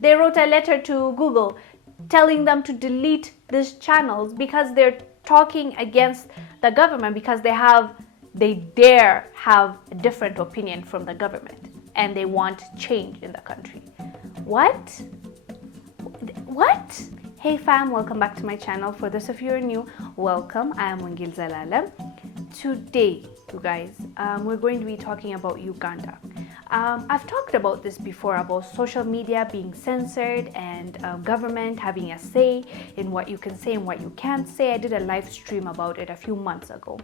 They wrote a letter to Google telling them to delete these channels because they're talking against the government, because they dare have a different opinion from the government and they want change in the country. What? Hey fam, welcome back to my channel. For those of you who are new, welcome. I am Wongel Zelalem. Today, you guys, we're going to be talking about Uganda. I've talked about this before, about social media being censored and government having a say in what you can say and what you can't say. I did a live stream about it a few months ago.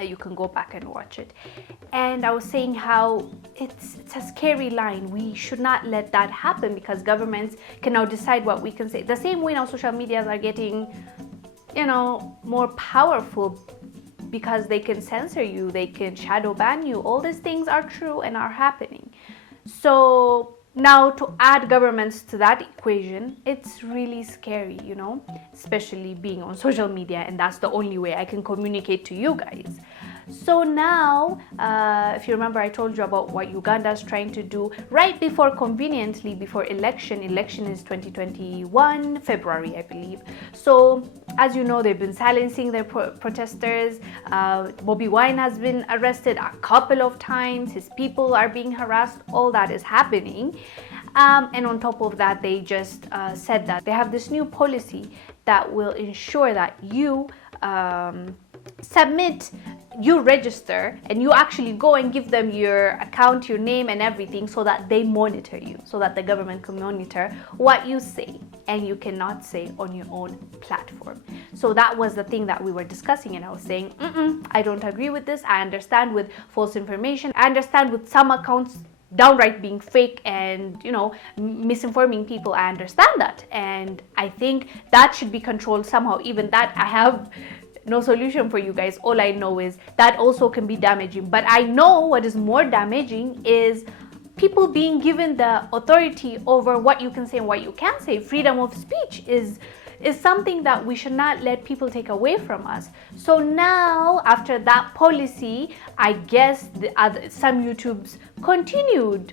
You can go back and watch it. And I was saying how it's a scary line. We should not let that happen because governments can now decide what we can say. The same way now social medias are getting, more powerful because they can censor you, they can shadow ban you. All these things are true and are happening. So now to add governments to that equation, it's really scary, especially being on social media, and that's the only way I can communicate to you guys. So now, if you remember, I told you about what Uganda is trying to do right before, conveniently, before election. Election is 2021, February, I believe. So, as you know, they've been silencing their protesters. Bobby Wine has been arrested a couple of times. His people are being harassed. All that is happening. And on top of that, they just said that they have this new policy that will ensure that you you register and you actually go and give them your account, your name and everything, so that they monitor you, so that the government can monitor what you say and you cannot say on your own platform. So that was the thing that we were discussing, and I was saying, I don't agree with this. I understand with false information. I understand with some accounts downright being fake and misinforming people. I understand that, and I think that should be controlled somehow. Even that, I have no solution for you guys. All I know is that also can be damaging. But I know what is more damaging is people being given the authority over what you can say and what you can't say. Freedom of speech is something that we should not let people take away from us. So now, after that policy, I guess some YouTubes continued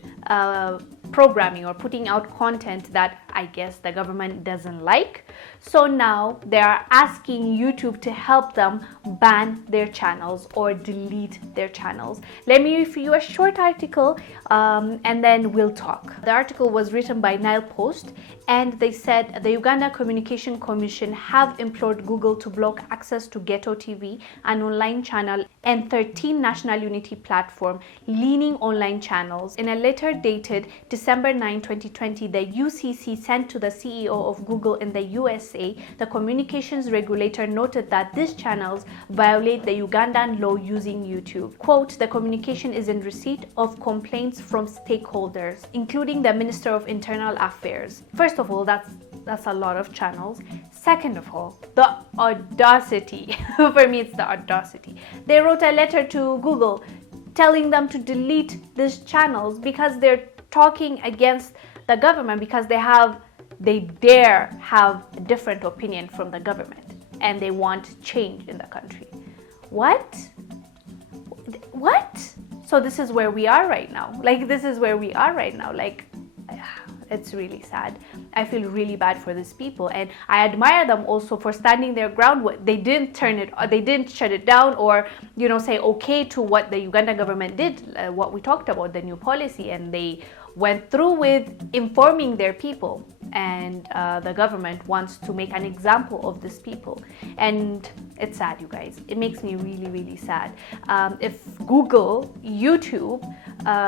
programming or putting out content that I guess the government doesn't like. So now they are asking YouTube to help them ban their channels or delete their channels. Let me read you a short article and then we'll talk. The article was written by Nile Post, and they said the Uganda Communication Commission have implored Google to block access to Ghetto TV, an online channel, and 13 National Unity platform leaning online channels. In a letter dated December 9, 2020, the UCC sent to the CEO of Google in the USA, the communications regulator noted that these channels violate the Ugandan law using YouTube. Quote, the communication is in receipt of complaints from stakeholders, including the Minister of Internal Affairs. First of all, that's a lot of channels. Second of all, the audacity. For me, it's the audacity. They wrote a letter to Google telling them to delete these channels because they're talking against the government, because they dare have a different opinion from the government and they want change in the country. What? So this is where we are right now. It's really sad. I feel really bad for these people, and I admire them also for standing their ground. They didn't shut it down or say okay to what the Ugandan government did, what we talked about, the new policy, and they went through with informing their people. And the government wants to make an example of these people, and it's sad, you guys. It makes me really, really sad. If YouTube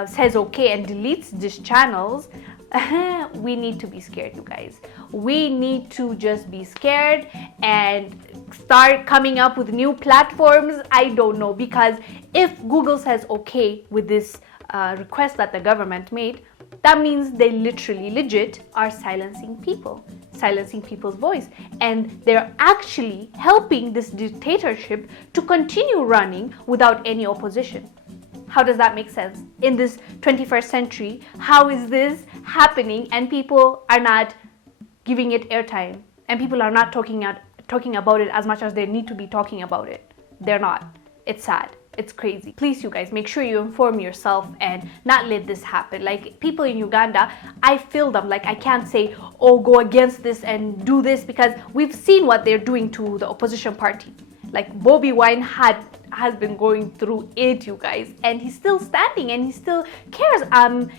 says okay and deletes these channels, we need to be scared, you guys. We need to just be scared and start coming up with new platforms. I don't know, because if Google says okay with this request that the government made, that means they legit are silencing people's voice, and they're actually helping this dictatorship to continue running without any opposition. How does that make sense? In this 21st century, how is this happening and people are not giving it airtime, and people are not talking about it as much as they need to be talking about it? They're not. It's sad. It's crazy. Please, you guys, make sure you inform yourself and not let this happen. Like, people in Uganda, I feel them. Like, I can't say, oh, go against this and do this, because we've seen what they're doing to the opposition party. Like, Bobby Wine has been going through it, you guys, and he's still standing and he still cares. I'm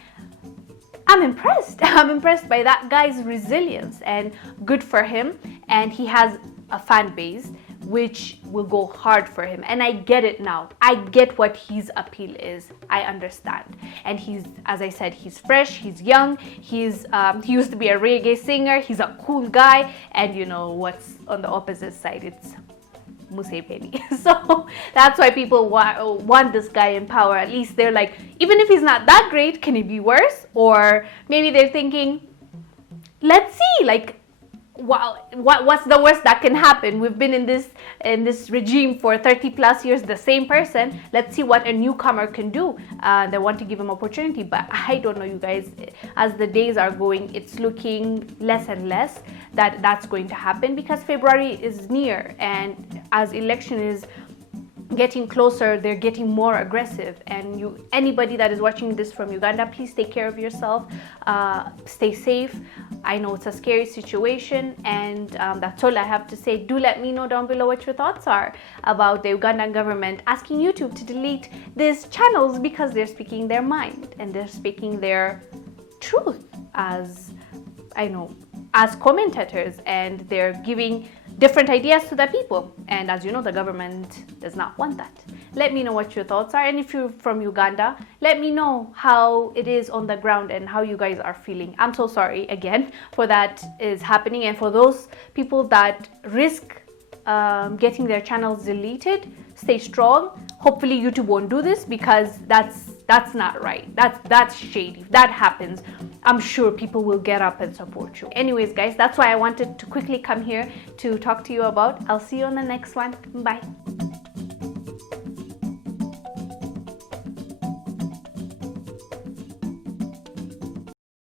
impressed. I'm impressed by that guy's resilience, and good for him. And he has a fan base which will go hard for him, and I get it now. I get what his appeal is. I understand. And he's, as I said, he's fresh, he's young, he used to be a reggae singer, he's a cool guy, and you know what's on the opposite side? It's Museveni. So that's why people want this guy in power. At least they're like, even if he's not that great, can he be worse? Or maybe they're thinking, let's see, like, wow, what's the worst that can happen? We've been in this regime for 30 plus years, the same person. Let's see what a newcomer can do. They want to give him opportunity, but I don't know, you guys. As the days are going, it's looking less and less that that's going to happen, because February is near, and as election is getting closer, they're getting more aggressive. And anybody that is watching this from Uganda, please take care of yourself, stay safe. I know it's a scary situation, and that's all I have to say. Do let me know down below what your thoughts are about the Ugandan government asking YouTube to delete these channels because they're speaking their mind and they're speaking their truth as commentators, and they're giving different ideas to the people. And as you know, the government does not want that. Let me know what your thoughts are, and if you're from Uganda, let me know how it is on the ground and how you guys are feeling. I'm so sorry again for that is happening, and for those people that risk getting their channels deleted, stay strong. Hopefully YouTube won't do this, because that's not right. That's shady. If that happens, I'm sure people will get up and support you. Anyways, guys, that's why I wanted to quickly come here to talk to you about. I'll see you on the next one. Bye.